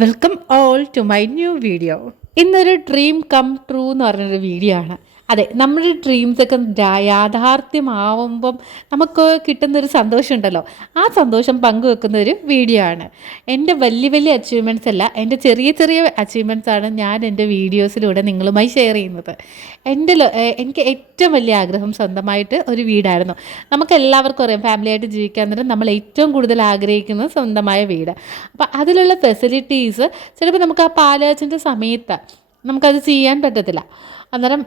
Welcome all to my new video ഇന്നൊരു dream come true എന്ന് പറഞ്ഞൊരു വീഡിയോ ആണ്. അതെ നമ്മുടെ ഡ്രീംസ് ഡ്രീംസൊക്കെ യാഥാർത്ഥ്യമാവുമ്പം നമുക്ക് കിട്ടുന്നൊരു സന്തോഷം ഉണ്ടല്ലോ ആ സന്തോഷം പങ്കുവെക്കുന്ന ഒരു വീഡിയോ ആണ്. എന്റെ വലിയ വലിയ അച്ചീവ്മെന്റ്സ് അല്ല എന്റെ ചെറിയ ചെറിയ അച്ചീവ്മെന്റ്സ് ആണ് ഞാൻ എന്റെ വീഡിയോസിലൂടെ നിങ്ങളുമായി ഷെയർ ചെയ്യുന്നത്. എന്റെ എനിക്ക് ഏറ്റവും വലിയ ആഗ്രഹം സ്വന്തമായിട്ട് ഒരു വീടായിരുന്നു. നമുക്ക് എല്ലാവർക്കും അറിയാം ഫാമിലിയായിട്ട് ജീവിക്കാൻ നേരം നമ്മൾ ഏറ്റവും കൂടുതൽ ആഗ്രഹിക്കുന്നത് സ്വന്തമായ വീട്. അപ്പോൾ അതിലുള്ള ഫെസിലിറ്റീസ് ചിലപ്പോൾ നമുക്ക് ആ പാലാച്ചിന്റെ സമയത്ത് നമുക്കത് ചെയ്യാൻ പറ്റത്തില്ല. അന്നേരം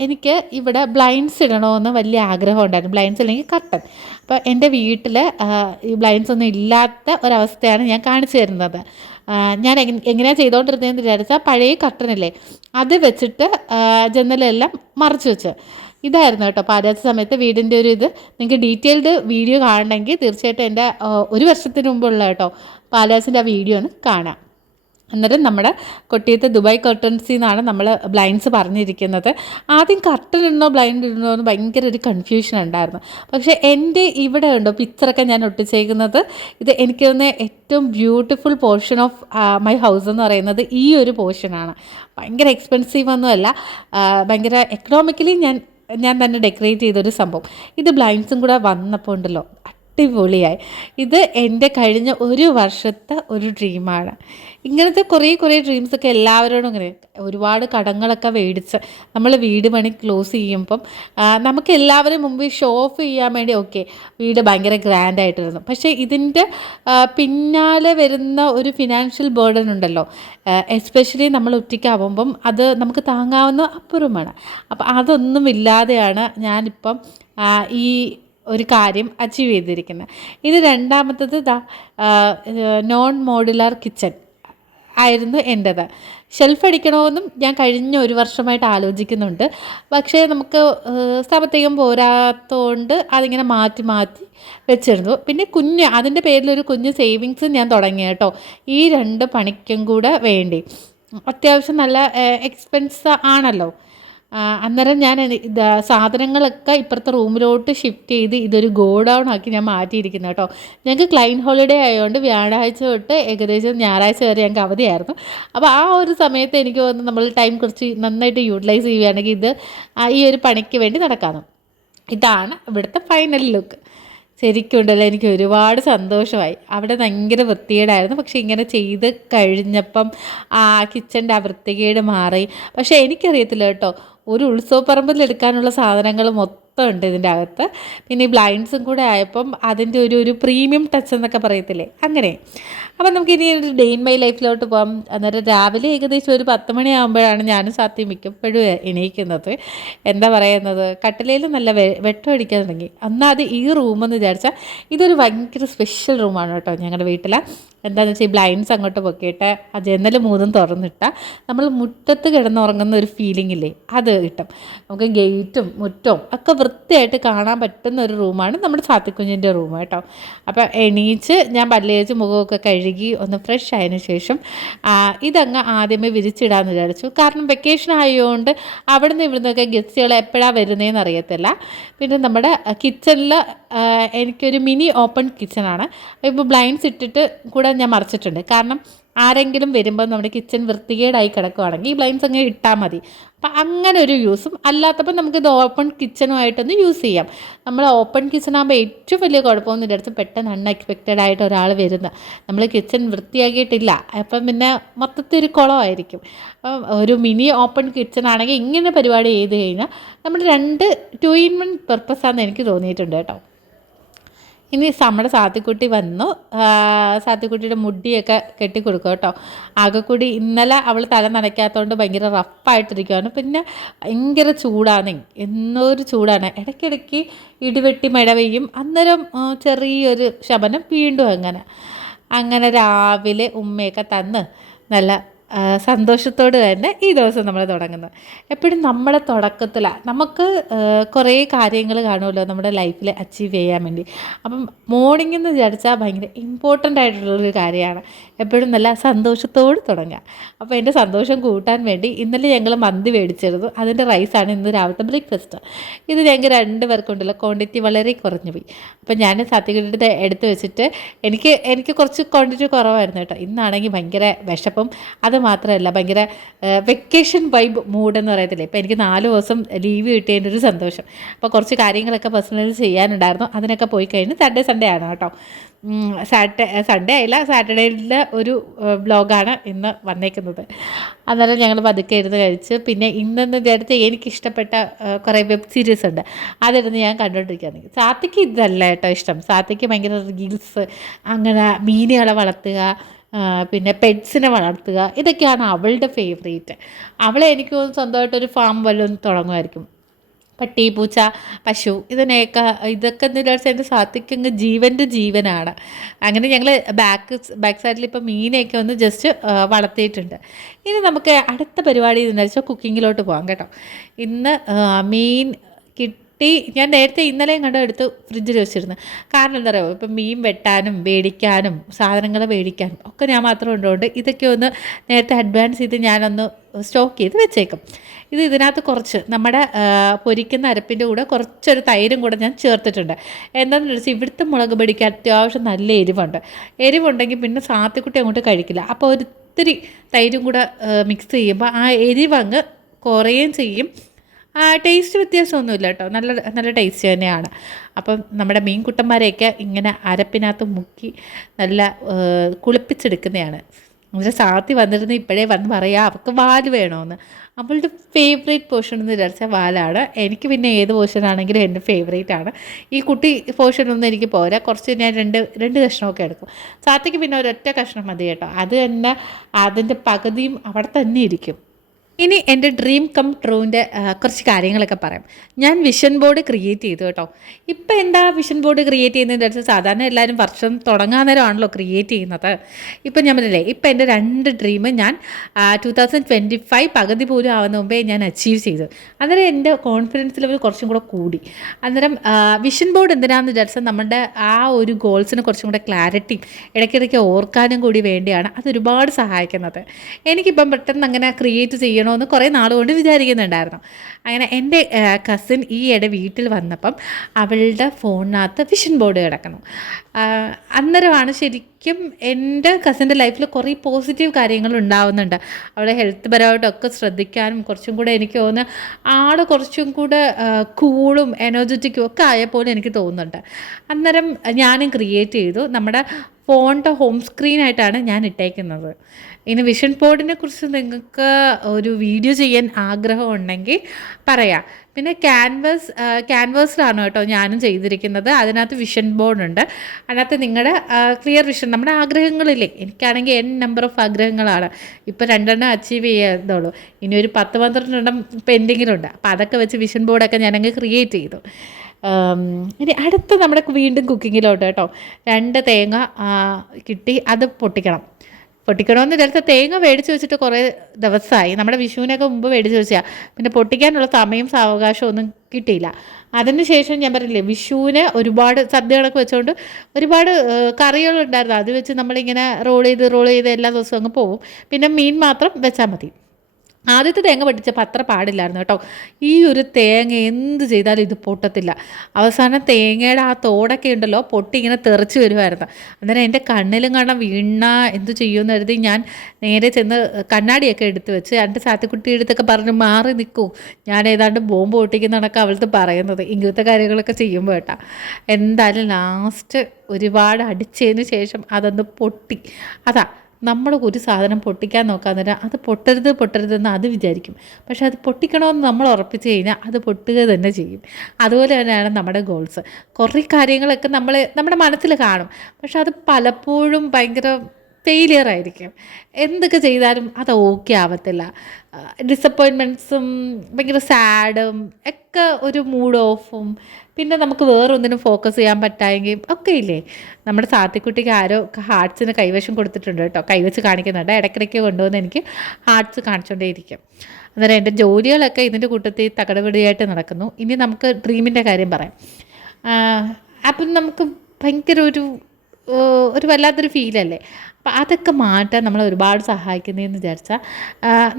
എനിക്ക് ഇവിടെ ബ്ലൈൻഡ്സ് ഇടണമെന്ന് വലിയ ആഗ്രഹം ഉണ്ടായിരുന്നു. ബ്ലൈൻഡ്സ് അല്ലെങ്കിൽ കർട്ടൻ അപ്പോൾ എന്റെ വീട്ടിൽ ഈ ബ്ലൈൻഡ്സ് ഒന്നും ഇല്ലാത്ത ഒരവസ്ഥയാണ് ഞാൻ കാണിച്ചു തരുന്നത്. ഞാൻ എങ്ങ- എങ്ങനെയാണ് ചെയ്തുകൊണ്ടിരുന്നതെന്ന് വിചാരിച്ചാൽ പഴയ കർട്ടനല്ലേ അത് വെച്ചിട്ട് ജനലെല്ലാം മറച്ചു വെച്ച്. ഇതായിരുന്നു കേട്ടോ പാരാച്ച സമയത്ത് വീടിന്റെ ഒരു ഇത്. നിങ്ങൾക്ക് ഡീറ്റെയിൽഡ് വീഡിയോ കാണണമെങ്കിൽ തീർച്ചയായിട്ടും എന്റെ ഒരു വർഷത്തിന് മുമ്പുള്ള കേട്ടോ പാലാസിന്റെ ആ വീഡിയോ ഒന്ന് കാണാം. അന്നേരം നമ്മുടെ കൊട്ടിയത്തെ ദുബായ് കർട്ടൻസിൽ നിന്നാണ് നമ്മൾ ബ്ലൈൻഡ്സ് പറഞ്ഞിരിക്കുന്നത്. ആദ്യം കർട്ടൻ ഇടണോ ബ്ലൈൻഡ് ഇടണോ എന്ന് ഭയങ്കര ഒരു കൺഫ്യൂഷൻ ഉണ്ടായിരുന്നു. പക്ഷേ എന്റെ ഇവിടെ ഉണ്ടോ പിക്ചറൊക്കെ ഞാൻ ഒട്ടിച്ചേക്കുന്നത് ഇത് എനിക്ക് തോന്നുന്ന ഏറ്റവും beautiful portion of my house എന്ന് പറയുന്നത് ഈ ഒരു പോർഷനാണ് ഭയങ്കര എക്സ്പെൻസീവ് ഒന്നുമല്ല ഭയങ്കര എക്കണോമിക്കലി ഞാൻ ഞാൻ തന്നെ ഡെക്കറേറ്റ് ചെയ്തൊരു സംഭവം. ഇത് ബ്ലൈൻഡ്സും കൂടെ വന്നപ്പോൾ ഉണ്ടല്ലോ അടിപൊളിയായി. ഇത് എന്റെ കഴിഞ്ഞ ഒരു വർഷത്തെ ഒരു ഡ്രീമാണ് ഇങ്ങനത്തെ കുറേ കുറേ ഡ്രീംസൊക്കെ എല്ലാവരോടും ഇങ്ങനെ ഒരുപാട് കടങ്ങളൊക്കെ മേടിച്ച് നമ്മൾ വീട് പണി ക്ലോസ് ചെയ്യുമ്പം നമുക്ക് എല്ലാവരും മുമ്പ് ഷോ ഓഫ് ചെയ്യാൻ വേണ്ടി ഓക്കെ വീട് ഭയങ്കര ഗ്രാൻഡ് ആയിട്ടിരുന്നു. പക്ഷേ ഇതിന്റെ പിന്നാലെ വരുന്ന ഒരു ഫിനാൻഷ്യൽ ബേർഡൻ ഉണ്ടല്ലോ. എസ്പെഷ്യലി നമ്മൾ ഒറ്റയ്ക്കാവുമ്പം അത് നമുക്ക് താങ്ങാവുന്ന അപ്പുറമാണ് അപ്പം അതൊന്നും ഇല്ലാതെയാണ് ഞാനിപ്പം ഈ ഒരു കാര്യം അച്ചീവ് ചെയ്തിരിക്കുന്നത് ഇത് രണ്ടാമത്തത് ദ നോൺ മോഡുലാർ കിച്ചൺ ആയിരുന്നു എന്റേത് ഷെൽഫ് അടിക്കണമെന്നും ഞാൻ കഴിഞ്ഞ ഒരു വർഷമായിട്ട് ആലോചിക്കുന്നുണ്ട്. പക്ഷേ നമുക്ക് സാമ്പത്തികം പോരാത്തതുകൊണ്ട് അതിങ്ങനെ മാറ്റി മാറ്റി വെച്ചിരുന്നു. പിന്നെ കുഞ്ഞ് അതിന്റെ പേരിലൊരു കുഞ്ഞ് സേവിങ്സ് ഞാൻ തുടങ്ങി കേട്ടോ. ഈ രണ്ട് പണിക്കും കൂടെ വേണ്ടി. അത്യാവശ്യം നല്ല എക്സ്പെൻസ് ആണല്ലോ. അന്നേരം ഞാൻ സാധനങ്ങളൊക്കെ ഇപ്പുറത്തെ റൂമിലോട്ട് ഷിഫ്റ്റ് ചെയ്ത് ഇതൊരു ഗോഡൗൺ ആക്കി ഞാൻ മാറ്റിയിരിക്കുന്നത് കേട്ടോ. ഞങ്ങൾക്ക് ക്ലൈൻ ഹോളിഡേ ആയതുകൊണ്ട് വ്യാഴാഴ്ച തൊട്ട് ഏകദേശം ഞായറാഴ്ച വരെ ഞങ്ങൾക്ക് അവധിയായിരുന്നു. അപ്പോൾ ആ ഒരു സമയത്ത് എനിക്ക് തോന്നുന്നു നമ്മൾ ടൈം കുറച്ച് നന്നായിട്ട് യൂട്ടിലൈസ് ചെയ്യുകയാണെങ്കിൽ ഇത് ഈ ഒരു പണിക്ക് വേണ്ടി നടക്കാമെന്ന് ഇതാണ് ഇവിടുത്തെ ഫൈനൽ ലുക്ക് ശരിക്കും ഉണ്ടല്ലോ എനിക്ക് ഒരുപാട് സന്തോഷമായി. അവിടെ ഭയങ്കര വൃത്തികേടായിരുന്നു. പക്ഷേ ഇങ്ങനെ ചെയ്ത് കഴിഞ്ഞപ്പം ആ കിച്ചന്റെ ആ വൃത്തികേട് മാറി. പക്ഷേ എനിക്കറിയത്തില്ല കേട്ടോ ഒരു ഉത്സവപ്പറമ്പിൽ എടുക്കാനുള്ള സാധനങ്ങൾ മൊത്തം ഉണ്ട് ഇതിന്റെ അകത്ത്. പിന്നെ ഈ ബ്ലൈൻഡ്സും കൂടെ ആയപ്പം അതിന്റെ ഒരു ഒരു പ്രീമിയം ടച്ച് എന്നൊക്കെ പറയത്തില്ലേ? അങ്ങനെ. അപ്പം നമുക്ക് ഇനി ഒരു ഡേ ഇൻ മൈ ലൈഫിലോട്ട് പോകാം അന്നേരം രാവിലെ ഏകദേശം ഒരു പത്ത് മണിയാകുമ്പോഴാണ് ഞാനും സത്യം മിക്കപ്പോഴും എണീക്കുന്നത്. എന്താ പറയുന്നത്? കട്ടിലയിൽ നല്ല വെട്ടം അടിക്കാൻ തുടങ്ങി. എന്നാൽ അത് ഈ റൂമെന്ന് വിചാരിച്ചാൽ ഇതൊരു ഭയങ്കര സ്പെഷ്യൽ റൂമാണ് കേട്ടോ ഞങ്ങളുടെ വീട്ടിൽ എന്താണെന്ന് വെച്ചാൽ ഈ ബ്ലൈൻഡ്സ് അങ്ങോട്ട് പൊക്കിയിട്ട് ആ ജനൽ മൂന്നും തുറന്നിട്ട നമ്മൾ മുറ്റത്ത് കിടന്നുറങ്ങുന്ന ഒരു ഫീലിംഗ് ഇല്ലേ അത് കിട്ടും. നമുക്ക് ഗേറ്റും മുറ്റവും ഒക്കെ വൃത്തിയായിട്ട് കാണാൻ പറ്റുന്ന ഒരു റൂമാണ് നമ്മുടെ സാത്തിക്കുഞ്ഞിന്റെ റൂം കേട്ടോ. അപ്പോൾ എണീച്ച് ഞാൻ പല്ലേച്ച് മുഖമൊക്കെ കഴുകി ഒന്ന് ഫ്രഷ് ആയതിനു ശേഷം ഇതങ്ങ് ആദ്യമേ വിരിച്ചിടാമെന്ന് വിചാരിച്ചു. കാരണം വെക്കേഷൻ ആയതുകൊണ്ട് അവിടെ നിന്ന് ഇവിടുന്നൊക്കെ ഗസ്റ്റുകൾ എപ്പോഴാണ് വരുന്നതെന്ന് അറിയത്തില്ല. പിന്നെ നമ്മുടെ കിച്ചണിൽ എനിക്കൊരു മിനി ഓപ്പൺ കിച്ചണാണ് ഇപ്പോൾ ബ്ലൈൻഡ്സ് ഇട്ടിട്ട് കൂടെ ഞാൻ മറിച്ചിട്ടുണ്ട്. കാരണം ആരെങ്കിലും വരുമ്പോൾ നമ്മുടെ കിച്ചൺ വൃത്തികേടായി കിടക്കുകയാണെങ്കിൽ ഈ ബ്ലൈൻഡ്സ് അങ്ങ് ഇട്ടാൽ മതി. അപ്പം അങ്ങനെ ഒരു യൂസും അല്ലാത്തപ്പോൾ നമുക്കിത് ഓപ്പൺ കിച്ചണുമായിട്ടൊന്ന് യൂസ് ചെയ്യാം. നമ്മൾ ഓപ്പൺ കിച്ചൺ ആകുമ്പോൾ ഏറ്റവും വലിയ കുഴപ്പമൊന്നും ഇടത്ത് പെട്ടെന്ന് അൺഎക്സ്പെക്റ്റഡ് ആയിട്ട് ഒരാൾ വരുന്ന. നമ്മൾ കിച്ചൺ വൃത്തിയാക്കിയിട്ടില്ല. അപ്പം പിന്നെ മൊത്തത്തിൽ ഒരു കുളമായിരിക്കും. അപ്പം ഒരു മിനി ഓപ്പൺ കിച്ചൺ ആണെങ്കിൽ ഇങ്ങനെ പരിപാടി ചെയ്ത് കഴിഞ്ഞാൽ നമ്മൾ രണ്ട് ടു ഇൻ വൺ പർപ്പസാണെന്ന് എനിക്ക് തോന്നിയിട്ടുണ്ട് കേട്ടോ. ഇനി നമ്മുടെ സാത്തിക്കുട്ടി വന്നു. സാത്തിക്കുട്ടിയുടെ മുടിയൊക്കെ കെട്ടിക്കൊടുക്കും കേട്ടോ. ആകെക്കൂടി ഇന്നലെ അവൾ തല നനയ്ക്കാത്തതുകൊണ്ട് ഭയങ്കര റഫായിട്ടിരിക്കുകയാണ് പിന്നെ ഭയങ്കര ചൂടാണ്. എന്നൊരു ചൂടാണ്. ഇടയ്ക്കിടയ്ക്ക് ഇടിവെട്ടി മഴ പെയ്യും അന്നേരം ചെറിയൊരു ശമനം വീണ്ടും അങ്ങനെ. അങ്ങനെ രാവിലെ ഉമ്മയൊക്കെ തന്ന് നല്ല സന്തോഷത്തോട് തന്നെ ഈ ദിവസം നമ്മൾ തുടങ്ങുന്നത് എപ്പോഴും നമ്മുടെ തുടക്കത്തിലാണ് നമുക്ക് കുറേ കാര്യങ്ങൾ കാണുമല്ലോ നമ്മുടെ ലൈഫിൽ അച്ചീവ് ചെയ്യാൻ വേണ്ടി. അപ്പം മോർണിംഗ് എന്ന് വിചാരിച്ചാൽ ഭയങ്കര ഇമ്പോർട്ടന്റ് ആയിട്ടുള്ളൊരു കാര്യമാണ്. എപ്പോഴും നല്ല സന്തോഷത്തോട് തുടങ്ങുക. അപ്പോൾ എന്റെ സന്തോഷം കൂട്ടാൻ വേണ്ടി ഇന്നലെ ഞങ്ങൾ മന്തി മേടിച്ചിരുന്നു. അതിന്റെ റൈസാണ് ഇന്ന് രാവിലത്തെ ബ്രേക്ക്ഫാസ്റ്റ് ഇത് ഞങ്ങൾക്ക് രണ്ട് പേർക്കുണ്ടല്ലോ ക്വാണ്ടിറ്റി വളരെ കുറഞ്ഞു പോയി. അപ്പം ഞാൻ സത്യകുട്ടിയുടെ എടുത്ത് വെച്ചിട്ട് എനിക്ക് എനിക്ക് കുറച്ച് ക്വാണ്ടിറ്റി കുറവായിരുന്നു കേട്ടോ. ഇന്നാണെങ്കിൽ ഭയങ്കര വിശപ്പും അത് മാത്രമല്ല ഭയങ്കര വെക്കേഷൻ വൈബ് മൂഡ് എന്ന് പറയത്തില്ലേ? ഇപ്പോൾ എനിക്ക് നാല് ദിവസം ലീവ് കിട്ടിയതിന്റെ ഒരു സന്തോഷം. അപ്പോൾ കുറച്ച് കാര്യങ്ങളൊക്കെ പേഴ്സണലി ചെയ്യാനുണ്ടായിരുന്നു. അതിനൊക്കെ പോയി കഴിഞ്ഞ് സാറ്റർഡേ സൺഡേ ആണ് കേട്ടോ. സാറ്റർഡേ സൺഡേ ആയില്ല സാറ്റർഡേയിലെ ഒരു ബ്ലോഗാണ് ഇന്ന് വന്നേക്കുന്നത്. അന്നേരം ഞങ്ങൾ പതുക്കെ ഇരുന്ന് കഴിച്ച് പിന്നെ ഇന്നെന്ന് വിചാരിച്ച് എനിക്കിഷ്ടപ്പെട്ട കുറേ വെബ് സീരീസ് ഉണ്ട്. അതിരുന്ന് ഞാൻ കണ്ടുകൊണ്ടിരിക്കുകയാണ് സാത്തിക്ക് ഇതല്ല കേട്ടോ ഇഷ്ടം. സാത്തിക്ക് ഭയങ്കര റീൽസ് അങ്ങനെ മീനുകളെ വളർത്തുക പിന്നെ പെറ്റ്സിനെ വളർത്തുക. ഇതൊക്കെയാണ് അവളുടെ ഫേവറേറ്റ് അവളെ എനിക്ക് സ്വന്തമായിട്ടൊരു ഫാം വല്ലതും തുടങ്ങുമായിരിക്കും. പട്ടി പൂച്ച പശു ഇതിനെയൊക്കെ ഇതൊക്കെ എന്ന് വിചാരിച്ചാൽ എന്റെ സാത്വിക്കങ്ങ് ജീവന്റെ ജീവനാണ്. അങ്ങനെ ഞങ്ങൾ ബാക്ക് ബാക്ക് സൈഡിൽ ഇപ്പോൾ മീനെയൊക്കെ ഒന്ന് ജസ്റ്റ് വളർത്തിയിട്ടുണ്ട്. ഇനി നമുക്ക് അടുത്ത പരിപാടി എന്ന് വെച്ചാൽ കുക്കിങ്ങിലോട്ട് പോകാം കേട്ടോ. ഇന്ന് മീൻ കിട്ടി ഞാൻ നേരത്തെ ഇന്നലെയും കണ്ട എടുത്ത് ഫ്രിഡ്ജിൽ വെച്ചിരുന്നു. കാരണം എന്താ പറയുക ഇപ്പം മീൻ വെട്ടാനും മേടിക്കാനും സാധനങ്ങൾ മേടിക്കാനും ഒക്കെ ഞാൻ മാത്രം ഉണ്ടോണ്ട് ഇതൊക്കെ ഒന്ന് നേരത്തെ അഡ്വാൻസ് ചെയ്ത് ഞാനൊന്ന് സ്റ്റോക്ക് ചെയ്ത് വെച്ചേക്കും. ഇത് ഇതിനകത്ത് കുറച്ച് നമ്മുടെ പൊരിക്കുന്ന അരപ്പിന്റെ കൂടെ കുറച്ചൊരു തൈരും കൂടെ ഞാൻ ചേർത്തിട്ടുണ്ട്. എന്താണെന്ന് വെച്ചാൽ ഇവിടുത്തെ മുളക് പൊടിക്ക് അത്യാവശ്യം നല്ല എരിവുണ്ട്. എരിവുണ്ടെങ്കിൽ പിന്നെ സാത്തിക്കുട്ടി അങ്ങോട്ട് കഴിക്കില്ല. അപ്പോൾ ഒരിത്തിരി തൈരും കൂടെ മിക്സ് ചെയ്യുമ്പോൾ ആ എരിവങ്ങ് കുറയുകയും ചെയ്യും. ടേസ്റ്റ് വ്യത്യാസമൊന്നുമില്ല കേട്ടോ. നല്ല നല്ല ടേസ്റ്റ് തന്നെയാണ്. അപ്പം നമ്മുടെ മീൻകുട്ടന്മാരെയൊക്കെ ഇങ്ങനെ അരപ്പിനകത്ത് മുക്കി നല്ല കുളിപ്പിച്ചെടുക്കുന്നതാണ്. എന്നിട്ട് സാത്തി വന്നിരുന്ന് ഇപ്പോഴേ വന്ന് പറയാം അവർക്ക് വാൽ വേണമെന്ന് അവളുടെ ഫേവറേറ്റ് പോർഷൻ എന്ന് വിചാരിച്ചാൽ വാലാണ്. എനിക്ക് പിന്നെ ഏത് പോർഷൻ ആണെങ്കിലും എന്റെ ഫേവറേറ്റ് ആണ്. ഈ കുട്ടി പോർഷനൊന്നും എനിക്ക് പോരാ. കുറച്ച് ഞാൻ രണ്ട് രണ്ട് കഷ്ണമൊക്കെ എടുക്കും. സാത്തിക്ക് പിന്നെ ഒരൊറ്റ കഷ്ണം മതി കേട്ടോ. അത് തന്നെ അതിന്റെ പകുതിയും അവിടെ തന്നെ ഇരിക്കും. ഇനി എന്റെ ഡ്രീം കം ട്രൂവിന്റെ കുറച്ച് കാര്യങ്ങളൊക്കെ പറയാം. ഞാൻ വിഷൻ ബോർഡ് ക്രിയേറ്റ് ചെയ്തു കേട്ടോ. ഇപ്പം എന്താ വിഷൻ ബോർഡ് ക്രിയേറ്റ് ചെയ്യുന്നതെന്ന് വെച്ചാൽ സാധാരണ എല്ലാവരും വർഷം തുടങ്ങാൻ നേരമാണല്ലോ ക്രിയേറ്റ് ചെയ്യുന്നത്. ഇപ്പം ഞാൻ പറഞ്ഞില്ലേ ഇപ്പം എന്റെ രണ്ട് ഡ്രീം ഞാൻ ടു തൗസൻഡ് ട്വന്റി ഫൈവ് പകുതി പോലും ആവുന്ന മുമ്പേ ഞാൻ അച്ചീവ് ചെയ്തു. അന്നേരം എന്റെ കോൺഫിഡൻസ് ലെവൽ കുറച്ചും കൂടെ കൂടി. അന്നേരം വിഷൻ ബോർഡ് എന്തിനാണെന്ന് വിചാരിച്ചാൽ നമ്മുടെ ആ ഒരു ഗോൾസിന് കുറച്ചും കൂടെ ക്ലാരിറ്റിയും ഇടയ്ക്കിടയ്ക്ക് ഓർക്കാനും കൂടി വേണ്ടിയാണ് അതൊരുപാട് സഹായിക്കുന്നത്. എനിക്കിപ്പം പെട്ടെന്ന് അങ്ങനെ ക്രിയേറ്റ് ചെയ്യണമെന്ന് കുറേ നാളുകൊണ്ട് വിചാരിക്കുന്നുണ്ടായിരുന്നു. അങ്ങനെ എന്റെ കസിൻ ഈയിടെ വീട്ടിൽ വന്നപ്പം അവളുടെ ഫോണിനകത്ത് വിഷൻ ബോർഡ് കിടക്കണം ആ, അന്നേരമാണ് ശരിക്കും എന്റെ കസിന്റെ ലൈഫിൽ കുറേ പോസിറ്റീവ് കാര്യങ്ങൾ ഉണ്ടാവുന്നുണ്ട്. അവളെ ഹെൽത്ത് പരമായിട്ടൊക്കെ ശ്രദ്ധിക്കാനും കുറച്ചും കൂടെ എനിക്ക് തോന്നുന്നു ആൾ കുറച്ചും കൂടെ കൂളും എനർജറ്റിക്കും ഒക്കെ ആയപോലെ എനിക്ക് തോന്നുന്നുണ്ട്. അന്നേരം ഞാനും ക്രിയേറ്റ് ചെയ്തു. നമ്മുടെ ഫോണിന്റെ ഹോം സ്ക്രീനായിട്ടാണ് ഞാൻ ഇട്ടേക്കുന്നത്. ഇനി വിഷൻ ബോർഡിനെ കുറിച്ച് നിങ്ങൾക്ക് ഒരു വീഡിയോ ചെയ്യാൻ ആഗ്രഹമുണ്ടെങ്കിൽ പറയാം. പിന്നെ ക്യാൻവസ് ക്യാൻവാസിലാണ് കേട്ടോ ഞാനും ചെയ്തിരിക്കുന്നത്. അതിനകത്ത് വിഷൻ ബോർഡ് ഉണ്ട്. അതിനകത്ത് നിങ്ങളുടെ ക്ലിയർ വിഷൻ നമ്മുടെ ആഗ്രഹങ്ങളില്ലേ. എനിക്കാണെങ്കിൽ എൻ നമ്പർ ഓഫ് ആഗ്രഹങ്ങളാണ്. ഇപ്പോൾ രണ്ടെണ്ണം അച്ചീവ് ചെയ്യാതുള്ളൂ ഇനി ഒരു പത്ത് പന്ത്രണ്ടെണ്ണം പെൻഡിങ്ങിലുണ്ട് അപ്പോൾ അതൊക്കെ വെച്ച് വിഷൻ ബോർഡൊക്കെ ഞാനങ്ങ് ക്രിയേറ്റ് ചെയ്തു. ഇനി അടുത്ത നമ്മുടെ വീണ്ടും കുക്കിങ്ങിലോട്ട് കേട്ടോ. രണ്ട് തേങ്ങ കിട്ടി. അത് പൊട്ടിക്കണം. പൊട്ടിക്കണമെന്ന് ചിലത്തെ തേങ്ങ മേടിച്ച് വെച്ചിട്ട് കുറേ ദിവസമായി. നമ്മുടെ വിഷുവിനൊക്കെ മുമ്പ് മേടിച്ച് വെച്ചാൽ പിന്നെ പൊട്ടിക്കാനുള്ള സമയം സാവകാശം ഒന്നും കിട്ടിയില്ല. അതിനുശേഷം ഞാൻ പറഞ്ഞില്ലേ വിഷുവിന് ഒരുപാട് സദ്യകളൊക്കെ വെച്ചുകൊണ്ട് ഒരുപാട് കറികളുണ്ടായിരുന്നു. അത് വെച്ച് നമ്മളിങ്ങനെ റോൾ ചെയ്ത് റോൾ ചെയ്ത് എല്ലാ ദിവസവും അങ്ങ് പോവും പിന്നെ മീൻ മാത്രം വെച്ചാൽ മതി. ആദ്യത്തെ തേങ്ങ പൊട്ടിച്ചപ്പോൾ അത്ര പാടില്ലായിരുന്നു കേട്ടോ. ഈ ഒരു തേങ്ങ എന്ത് ചെയ്താലും ഇത് പൊട്ടത്തില്ല. അവസാനം തേങ്ങയുടെ ആ തോടൊക്കെ ഉണ്ടല്ലോ പൊട്ടി ഇങ്ങനെ തെറിച്ച് വരുമായിരുന്നു അന്നേരം എന്റെ കണ്ണിലും കാണാൻ വീണ എന്ത് ചെയ്യുമെന്ന് കരുതി ഞാൻ നേരെ ചെന്ന് കണ്ണാടിയൊക്കെ എടുത്ത് വെച്ച് എന്റെ സാത്തിക്കുട്ടി എടുത്തൊക്കെ പറഞ്ഞ് മാറി നിൽക്കൂ. ഞാൻ ഏതാണ്ട് ബോംബ് പൊട്ടിക്കുന്ന അവളത്ത് പറയുന്നത്. ഇങ്ങനത്തെ കാര്യങ്ങളൊക്കെ ചെയ്യുമ്പോൾ കേട്ടോ. എന്തായാലും ലാസ്റ്റ് ഒരുപാട് അടിച്ചതിന് ശേഷം അതൊന്ന് പൊട്ടി. അതാ നമ്മൾ ഒരു സാധനം പൊട്ടിക്കാൻ നോക്കാൻ നേരം അത് പൊട്ടരുത് പൊട്ടരുതെന്ന് അത് വിചാരിക്കും. പക്ഷെ അത് പൊട്ടിക്കണമെന്ന് നമ്മൾ ഉറപ്പിച്ച് കഴിഞ്ഞാൽ അത് പൊട്ടുക തന്നെ ചെയ്യും. അതുപോലെ തന്നെയാണ് നമ്മുടെ ഗോൾസ് കുറേ കാര്യങ്ങളൊക്കെ നമ്മൾ നമ്മുടെ മനസ്സിൽ കാണും. പക്ഷെ അത് പലപ്പോഴും ഭയങ്കര ഫെയിലിയർ ആയിരിക്കും. എന്തൊക്കെ ചെയ്താലും അത് ഓക്കെ ആവത്തില്ല. ഡിസപ്പോയിൻമെന്റ്സും ഭയങ്കര സാഡും ഒക്കെ ഒരു മൂഡ് ഓഫും പിന്നെ നമുക്ക് വേറൊന്നിനും ഫോക്കസ് ചെയ്യാൻ പറ്റായെങ്കിൽ ഒക്കെ ഇല്ലേ? നമ്മുടെ സാത്തിക്കുട്ടിക്ക് ആരോ ഹാർട്സിന് കൈവശം കൊടുത്തിട്ടുണ്ട് കേട്ടോ. കൈവച്ച് കാണിക്കുന്നുണ്ട്. ഇടയ്ക്കിടയ്ക്ക് കൊണ്ടുവന്ന് എനിക്ക് ഹാർട്സ് കാണിച്ചുകൊണ്ടേയിരിക്കും അന്നേരം എന്റെ ജോലികളൊക്കെ ഇതിന്റെ കൂട്ടത്തിൽ തകടപിടിയായിട്ട് നടക്കുന്നു. ഇനി നമുക്ക് ഡ്രീമിന്റെ കാര്യം പറയാം. അപ്പം നമുക്ക് ഭയങ്കര ഒരു ഒരു വല്ലാത്തൊരു ഫീലല്ലേ അപ്പം അതൊക്കെ മാറ്റാൻ നമ്മൾ ഒരുപാട് സഹായിക്കുന്നതെന്ന് വിചാരിച്ചാൽ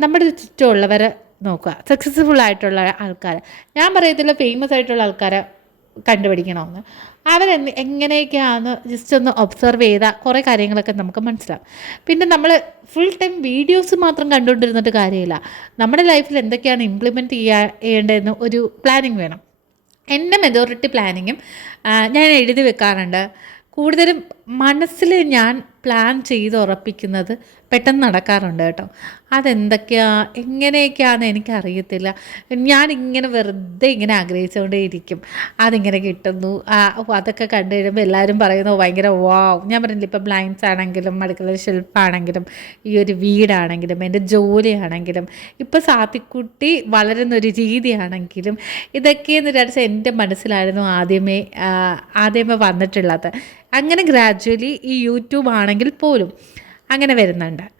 നമ്മുടെ ചുറ്റുമുള്ളവരെ നോക്കുക. സക്സസ്ഫുൾ ആയിട്ടുള്ള ആൾക്കാർ ഞാൻ പറയത്തില്ല ഫേമസ് ആയിട്ടുള്ള ആൾക്കാരെ കണ്ടുപിടിക്കണമെന്ന്. അവരെന്ന് എങ്ങനെയൊക്കെയാണെന്ന് ജസ്റ്റ് ഒന്ന് ഒബ്സർവ് ചെയ്താൽ കുറേ കാര്യങ്ങളൊക്കെ നമുക്ക് മനസ്സിലാവും. പിന്നെ നമ്മൾ ഫുൾ ടൈം വീഡിയോസ് മാത്രം കണ്ടുകൊണ്ടിരുന്നിട്ട് കാര്യമില്ല. നമ്മുടെ ലൈഫിൽ എന്തൊക്കെയാണ് ഇംപ്ലിമെന്റ് ചെയ്യാ ചെയ്യേണ്ടതെന്ന് ഒരു പ്ലാനിങ് വേണം. എന്റെ മെജോറിറ്റി പ്ലാനിങ്ങും ഞാൻ എഴുതി വെക്കാറുണ്ട്. കൂടുതലും മനസ്സിൽ ഞാൻ പ്ലാൻ ചെയ്ത് ഉറപ്പിക്കുന്നത് പെട്ടെന്ന് നടക്കാറുണ്ട് കേട്ടോ. അതെന്തൊക്കെയാ? എങ്ങനെയൊക്കെയാണെന്ന് എനിക്കറിയത്തില്ല. ഞാനിങ്ങനെ വെറുതെ ഇങ്ങനെ ആഗ്രഹിച്ചുകൊണ്ടേ ഇരിക്കും അതിങ്ങനെ കിട്ടുന്നു. അതൊക്കെ കണ്ടു കഴിയുമ്പോൾ എല്ലാവരും പറയുന്നു ഭയങ്കര വാവ് ഞാൻ പറഞ്ഞില്ല ഇപ്പം ബ്ലൈൻഡ്സ് ആണെങ്കിലും അടുക്കള ശില്പമാണെങ്കിലും ഈ ഒരു വീടാണെങ്കിലും എന്റെ ജോലിയാണെങ്കിലും ഇപ്പോൾ സാത്തിക്കുട്ടി വളരുന്നൊരു രീതിയാണെങ്കിലും ഇതൊക്കെയെന്ന് വിചാരിച്ചാൽ എന്റെ മനസ്സിലായിരുന്നു ആദ്യമേ ആദ്യമേ വന്നിട്ടുള്ളത്. അങ്ങനെ ഗ്രാജ്വലി ഈ യൂട്യൂബ് ആണെങ്കിൽ പോലും അങ്ങനെ വരുന്നുണ്ട്.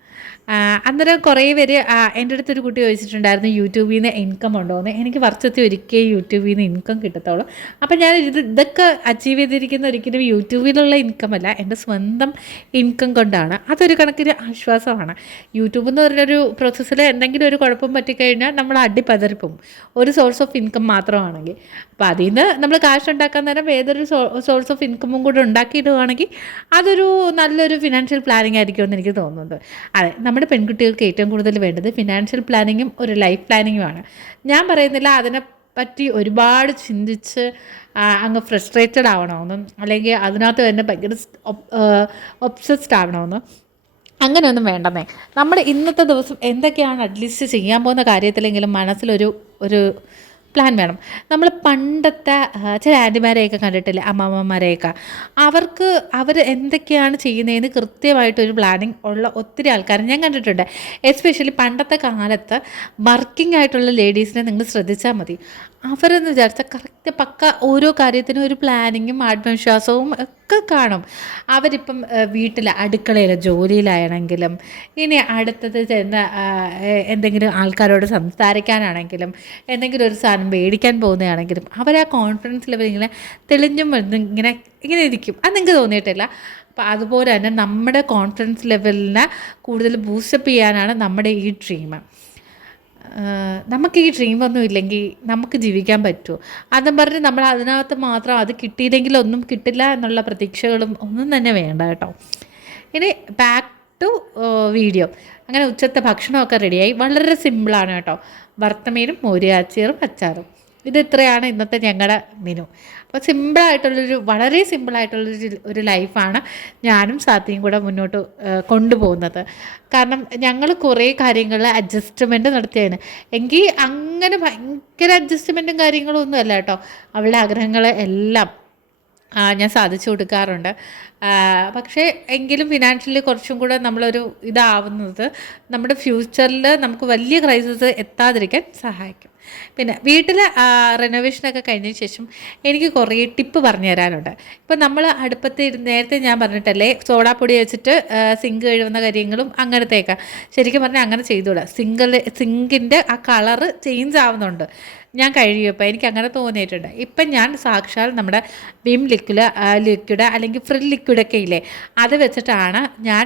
അന്നേരം കുറേ പേര് എന്റെ അടുത്തൊരു കുട്ടി ചോദിച്ചിട്ടുണ്ടായിരുന്നു യൂട്യൂബിൽ നിന്ന് ഇൻകം ഉണ്ടോയെന്ന് എനിക്ക് വർഷത്തിൽ ഒരിക്കൽ യൂട്യൂബിൽ നിന്ന് ഇൻകം കിട്ടത്തുള്ളൂ. അപ്പം ഞാൻ ഇത് ഇതൊക്കെ അച്ചീവ് ചെയ്തിരിക്കുന്ന ഒരിക്കലും യൂട്യൂബിലുള്ള ഇൻകം അല്ല. എന്റെ സ്വന്തം ഇൻകം കൊണ്ടാണ്. അതൊരു കണക്കിന് ആശ്വാസമാണ്. യൂട്യൂബ് എന്ന് പറഞ്ഞൊരു പ്രോസസ്സിൽ എന്തെങ്കിലും ഒരു കുഴപ്പം പറ്റിക്കഴിഞ്ഞാൽ നമ്മൾ അടിപ്പതറിപ്പും ഒരു സോഴ്സ് ഓഫ് ഇൻകം മാത്രമാണെങ്കിൽ. അപ്പോൾ അതിൽ നിന്ന് നമ്മൾ കാശ് ഉണ്ടാക്കാൻ നേരം ഏതൊരു സോഴ്സ് ഓഫ് ഇൻകമും കൂടെ ഉണ്ടാക്കിയിടുകയാണെങ്കിൽ അതൊരു നല്ലൊരു ഫിനാൻഷ്യൽ പ്ലാനിങ് ആയിരിക്കുമെന്ന് എനിക്ക് തോന്നുന്നത്. അതെ നമ്മുടെ പെൺകുട്ടികൾക്ക് ഏറ്റവും കൂടുതൽ വേണ്ടത് ഫിനാൻഷ്യൽ പ്ലാനിങ്ങും ഒരു ലൈഫ് പ്ലാനിങ്ങുമാണ് ഞാൻ പറയുന്നില്ല അതിനെ പറ്റി ഒരുപാട് ചിന്തിച്ച് അങ്ങ് ഫ്രസ്ട്രേറ്റഡ് ആവണമെന്നും അല്ലെങ്കിൽ അതിനകത്ത് തന്നെ ഭയങ്കര ഒബ്സസ്ഡ് ആവണമെന്നും. അങ്ങനെയൊന്നും വേണ്ടെന്നേ. നമ്മുടെ ഇന്നത്തെ ദിവസം എന്തൊക്കെയാണ് അറ്റ്ലീസ്റ്റ് ചെയ്യാൻ പോകുന്ന കാര്യത്തിലെങ്കിലും മനസ്സിലൊരു ഒരു പ്ലാൻ വേണം. നമ്മൾ പണ്ടത്തെ ചില ആന്റിമാരെയൊക്കെ കണ്ടിട്ടില്ലേ? അമ്മമ്മമാരെയൊക്കെ. അവർക്ക് അവർ എന്തൊക്കെയാണ് ചെയ്യുന്നതെന്ന് കൃത്യമായിട്ടൊരു പ്ലാനിങ് ഉള്ള ഒത്തിരി ആൾക്കാർ ഞാൻ കണ്ടിട്ടുണ്ട്. എസ്പെഷ്യലി പണ്ടത്തെ കാലത്ത് വർക്കിംഗ് ആയിട്ടുള്ള ലേഡീസിനെ നിങ്ങൾ ശ്രദ്ധിച്ചാൽ മതി. അവരെന്ന് വിചാരിച്ചാൽ കറക്റ്റ് പക്ക ഓരോ കാര്യത്തിനും ഒരു പ്ലാനിങ്ങും ആത്മവിശ്വാസവും ഒക്കെ കാണും. അവരിപ്പം വീട്ടിലെ അടുക്കളയിൽ ജോലിയിലാണെങ്കിലും ഇനി അടുത്തത് ചെന്ന എന്തെങ്കിലും ആൾക്കാരോട് സംസാരിക്കാനാണെങ്കിലും എന്തെങ്കിലും ഒരു സാധനം മേടിക്കാൻ പോകുന്നതാണെങ്കിലും അവർ ആ കോൺഫിഡൻസ് ലെവൽ ഇങ്ങനെ തെളിഞ്ഞും ഇങ്ങനെ ഇങ്ങനെ ഇരിക്കും. അത് നിങ്ങൾക്ക് തോന്നിയിട്ടില്ല. അപ്പോൾ അതുപോലെ തന്നെ നമ്മുടെ കോൺഫിഡൻസ് ലെവലിനെ കൂടുതൽ ബൂസ്റ്റപ്പ് ചെയ്യാനാണ് നമ്മുടെ ഈ ഡ്രീം നമുക്ക് ഈ ഡ്രീം ഒന്നും ഇല്ലെങ്കിൽ നമുക്ക് ജീവിക്കാൻ പറ്റുമോ അതും പറഞ്ഞ് നമ്മൾ അതിനകത്ത് മാത്രം അത് കിട്ടിയില്ലെങ്കിൽ ഒന്നും കിട്ടില്ല എന്നുള്ള പ്രതീക്ഷകളും ഒന്നും തന്നെ വേണ്ട കേട്ടോ. ഇനി ബാക്ക് ടു വീഡിയോ അങ്ങനെ ഉച്ചത്തെ ഭക്ഷണമൊക്കെ റെഡിയായി വളരെ സിമ്പിളാണ് കേട്ടോ. വറുത്തമീനും മോരിയാച്ചിയറും അച്ചാറും. ഇത് ഇത്രയാണ് ഇന്നത്തെ ഞങ്ങളുടെ മെനു അപ്പോൾ സിമ്പിളായിട്ടുള്ളൊരു വളരെ സിമ്പിളായിട്ടുള്ളൊരു ഒരു ലൈഫാണ് ഞാനും സാത്തിയും കൂടെ മുന്നോട്ട് കൊണ്ടുപോകുന്നത്. കാരണം ഞങ്ങൾ കുറേ കാര്യങ്ങളിൽ അഡ്ജസ്റ്റ്മെന്റ് നടത്തിയതിന്. എങ്കിൽ അങ്ങനെ ഭയങ്കര അഡ്ജസ്റ്റ്മെന്റും കാര്യങ്ങളും ഒന്നും അല്ല കേട്ടോ. അവളുടെ ആഗ്രഹങ്ങൾ എല്ലാം ഞാൻ സാധിച്ചു കൊടുക്കാറുണ്ട്. പക്ഷേ എങ്കിലും ഫിനാൻഷ്യലി കുറച്ചും കൂടെ നമ്മളൊരു ഇതാവുന്നത് നമ്മുടെ ഫ്യൂച്ചറിൽ നമുക്ക് വലിയ ക്രൈസിസ് എത്താതിരിക്കാൻ സഹായിക്കും. പിന്നെ വീട്ടിൽ റെനോവേഷനൊക്കെ കഴിഞ്ഞതിന് ശേഷം എനിക്ക് കുറേ ടിപ്പ് പറഞ്ഞു തരാനുണ്ട്. ഇപ്പോൾ നമ്മൾ അടുപ്പത്ത് നേരത്തെ ഞാൻ പറഞ്ഞിട്ടല്ലേ സോഡാപ്പൊടി വെച്ചിട്ട് സിങ്ക് കഴുകുന്ന കാര്യങ്ങളും അങ്ങനത്തെയൊക്കെ. ശരിക്കും പറഞ്ഞാൽ അങ്ങനെ ചെയ്തുകൂടാ. സിങ്കിൽ സിങ്കിന്റെ ആ കളറ് ചേഞ്ച് ആവുന്നുണ്ട്. ഞാൻ കഴിയുമ്പോൾ എനിക്ക് അങ്ങനെ തോന്നിയിട്ടുണ്ട്. ഇപ്പം ഞാൻ സാക്ഷാൽ നമ്മുടെ വിം ലിക്വിഡ് ലിക്വിഡ് അല്ലെങ്കിൽ ഫ്രിൽ ലിക്വിഡൊക്കെ ഇല്ലേ അത് വെച്ചിട്ടാണ് ഞാൻ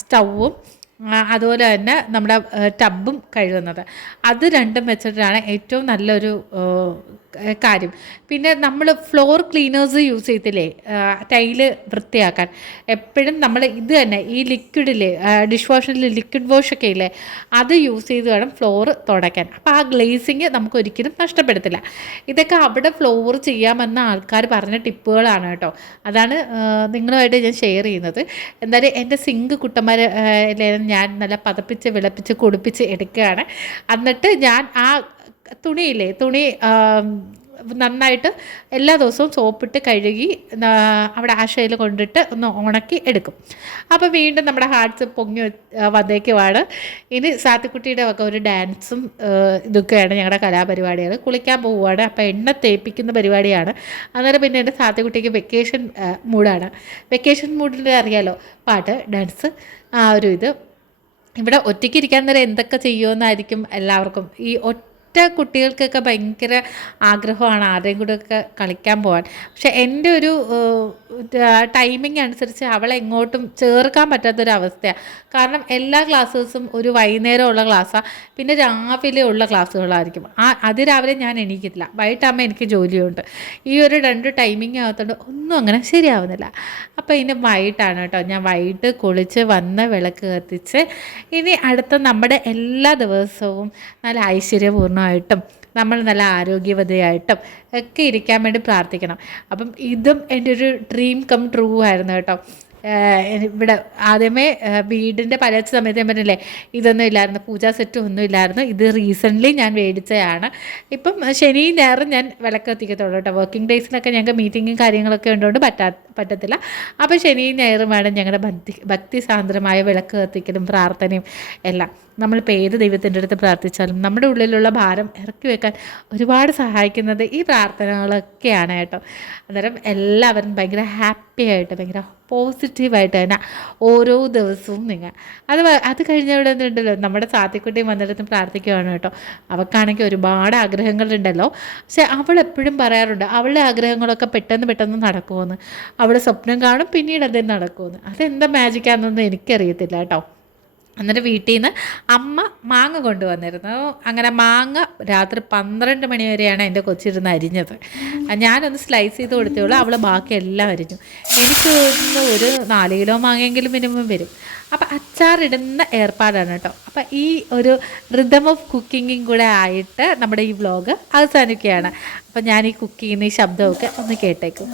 സ്റ്റൗവും അതുപോലെ തന്നെ നമ്മുടെ ടബും കഴുകുന്നത്. അത് രണ്ടും വെച്ചിട്ടാണ് ഏറ്റവും നല്ലൊരു കാര്യം. പിന്നെ നമ്മൾ ഫ്ലോർ ക്ലീനേഴ്സ് യൂസ് ചെയ്തില്ലേ? ടൈൽ വൃത്തിയാക്കാൻ. എപ്പോഴും നമ്മൾ ഇത് തന്നെ ഈ ലിക്വിഡിൽ ഡിഷ് വാഷിൽ ലിക്വിഡ് വാഷ് ഒക്കെ ഇല്ലേ അത് യൂസ് ചെയ്ത് വേണം ഫ്ലോർ തുടയ്ക്കാൻ. അപ്പോൾ ആ ഗ്ലേസിങ് നമുക്ക് ഒരിക്കലും നഷ്ടപ്പെടുത്തില്ല. ഇതൊക്കെ അവിടെ ഫ്ലോർ ചെയ്യാമെന്ന ആൾക്കാർ പറഞ്ഞ ടിപ്പുകളാണ് കേട്ടോ. അതാണ് നിങ്ങളുമായിട്ട് ഞാൻ ഷെയർ ചെയ്യുന്നത്. എന്തായാലും എന്റെ സിങ്ക് കുട്ടന്മാർ ഞാൻ നല്ല പതപ്പിച്ച് വിളപ്പിച്ച് കുടിപ്പിച്ച് എടുക്കുകയാണ്. എന്നിട്ട് ഞാൻ ആ തുണിയില്ലേ? തുണി നന്നായിട്ട് എല്ലാ ദിവസവും സോപ്പിട്ട് കഴുകി അവിടെ ആശയിൽ കൊണ്ടിട്ട് ഒന്ന് ഉണക്കി എടുക്കും. അപ്പോൾ വീണ്ടും നമ്മുടെ ഹാർട്ട്സ് പൊങ്ങി വന്നേക്കുമാണ് ഇനി സാത്തിക്കുട്ടിയുടെ ഒക്കെ ഒരു ഡാൻസും ഇതൊക്കെയാണ് ഞങ്ങളുടെ കലാപരിപാടികൾ കുളിക്കാൻ പോവുകയാണ് അപ്പോൾ എണ്ണ തേപ്പിക്കുന്ന പരിപാടിയാണ്. അന്നേരം പിന്നെ എന്റെ സാത്തിക്കുട്ടിക്ക് വെക്കേഷൻ മൂഡാണ്. വെക്കേഷൻ മൂഡിന്റെ അറിയാലോ? പാട്ട് ഡാൻസ് ആ ഒരു ഇത്. ഇവിടെ ഒറ്റയ്ക്ക് ഇരിക്കാൻ നേരം എന്തൊക്കെ ചെയ്യുമെന്നായിരിക്കും എല്ലാവർക്കും. ഈ ഒറ്റ കുട്ടികൾക്കൊക്കെ ഭയങ്കര ആഗ്രഹമാണ് ആരുടെയും കൂടെ ഒക്കെ കളിക്കാൻ പോകാൻ പക്ഷെ എന്റെ ഒരു ടൈമിംഗ് അനുസരിച്ച് അവളെ എങ്ങോട്ടും ചേർക്കാൻ പറ്റാത്തൊരവസ്ഥയാണ് കാരണം എല്ലാ ക്ലാസ്സസും ഒരു വൈകുന്നേരമുള്ള ക്ലാസ്സാണ് പിന്നെ രാവിലെ ഉള്ള ക്ലാസ്സുകളായിരിക്കും. ആ അതിരാവിലെ ഞാൻ എണീക്കത്തില്ല. വൈകിട്ടാകുമ്പോൾ എനിക്ക് ജോലിയുണ്ട്. ഈ ഒരു രണ്ട് ടൈമിംഗ് ആകത്തോണ്ട് ഒന്നും അങ്ങനെ ശരിയാവുന്നില്ല. അപ്പോൾ ഇനി വൈകിട്ടാണ് കേട്ടോ. ഞാൻ വൈകിട്ട് കുളിച്ച് വന്ന് വിളക്ക് കത്തിച്ച് ഇനി അടുത്ത നമ്മുടെ എല്ലാ ദിവസവും നല്ല ഐശ്വര്യപൂർണമായിട്ടും നമ്മൾ നല്ല ആരോഗ്യവതയായിട്ടും ഒക്കെ ഇരിക്കാൻ വേണ്ടി പ്രാർത്ഥിക്കണം. അപ്പം ഇതും എന്റെ ഒരു ഡ്രീം കം ട്രൂ ആയിരുന്നു കേട്ടോ. ഇവിടെ ആദ്യമേ വീടിന്റെ പല സമയത്ത് ഞാൻ പറഞ്ഞില്ലേ ഇതൊന്നും ഇല്ലായിരുന്നു പൂജാ സെറ്റും ഒന്നും ഇല്ലായിരുന്നു. ഇത് റീസെന്റ്ലി ഞാൻ മേടിച്ചതാണ്. ഇപ്പം ശനി ഞായറും ഞാൻ വിളക്ക് കത്തിക്കത്തുള്ളൂ കേട്ടോ. വർക്കിംഗ് ഡേയ്സിലൊക്കെ ഞങ്ങൾക്ക് മീറ്റിങ്ങും കാര്യങ്ങളൊക്കെ ഉള്ളതുകൊണ്ട് പറ്റാ പറ്റത്തില്ല. അപ്പോൾ ശനിയും ഞായറും വേണം ഞങ്ങളുടെ ഭക്തി ഭക്തി സാന്ദ്രമായ വിളക്ക് കത്തിക്കലും പ്രാർത്ഥനയും എല്ലാം. നമ്മളിപ്പോൾ ഏത് ദൈവത്തിന്റെ അടുത്ത് പ്രാർത്ഥിച്ചാലും നമ്മുടെ ഉള്ളിലുള്ള ഭാരം ഇറക്കി വെക്കാൻ ഒരുപാട് സഹായിക്കുന്നത് ഈ പ്രാർത്ഥനകളൊക്കെയാണ് കേട്ടോ. അന്നേരം എല്ലാവരും ഭയങ്കര ഹാപ്പി ആയിട്ട് ഭയങ്കര പോസിറ്റീവായിട്ട് തന്നെ ഓരോ ദിവസവും നിങ്ങൾ അത് അത് കഴിഞ്ഞ ഇവിടെ ഉണ്ടല്ലോ നമ്മുടെ സാത്തിക്കുട്ടിയും വന്നിടത്തും പ്രാർത്ഥിക്കുകയാണ് കേട്ടോ. അവൾക്കാണെങ്കിൽ ഒരുപാട് ആഗ്രഹങ്ങളുണ്ടല്ലോ. പക്ഷെ അവൾ എപ്പോഴും പറയാറുണ്ട് അവളുടെ ആഗ്രഹങ്ങളൊക്കെ പെട്ടെന്ന് പെട്ടെന്ന് നടക്കുമെന്ന് അവൾ സ്വപ്നം കാണും പിന്നീട് അത് നടക്കുമെന്ന് അതെന്താ മാജിക്കാന്നൊന്നും എനിക്കറിയത്തില്ല കേട്ടോ. എന്നിട്ട് വീട്ടിൽ നിന്ന് അമ്മ മാങ്ങ കൊണ്ടുവന്നിരുന്നു. അങ്ങനെ മാങ്ങ രാത്രി പന്ത്രണ്ട് മണി വരെയാണ് എന്റെ കൊച്ചിരുന്ന് അരിഞ്ഞത്. ഞാനൊന്ന് സ്ലൈസ് ചെയ്ത് കൊടുത്തേയുള്ളൂ. അവൾ ബാക്കി എല്ലാം അരിഞ്ഞു. എനിക്ക് തോന്നുന്നു ഒരു നാല് കിലോ മാങ്ങയെങ്കിലും മിനിമം വരും. അപ്പം അച്ചാറിടുന്ന ഏർപ്പാടാണ് കേട്ടോ. അപ്പം ഈ ഒരു റിതം ഓഫ് കുക്കിങ്ങും കൂടെ ആയിട്ട് നമ്മുടെ ഈ വ്ലോഗ് അവസാനിക്കുകയാണ്. അപ്പം ഞാൻ ഈ കുക്ക് ചെയ്യുന്ന ഈ ശബ്ദമൊക്കെ ഒന്ന് കേട്ടേക്കും.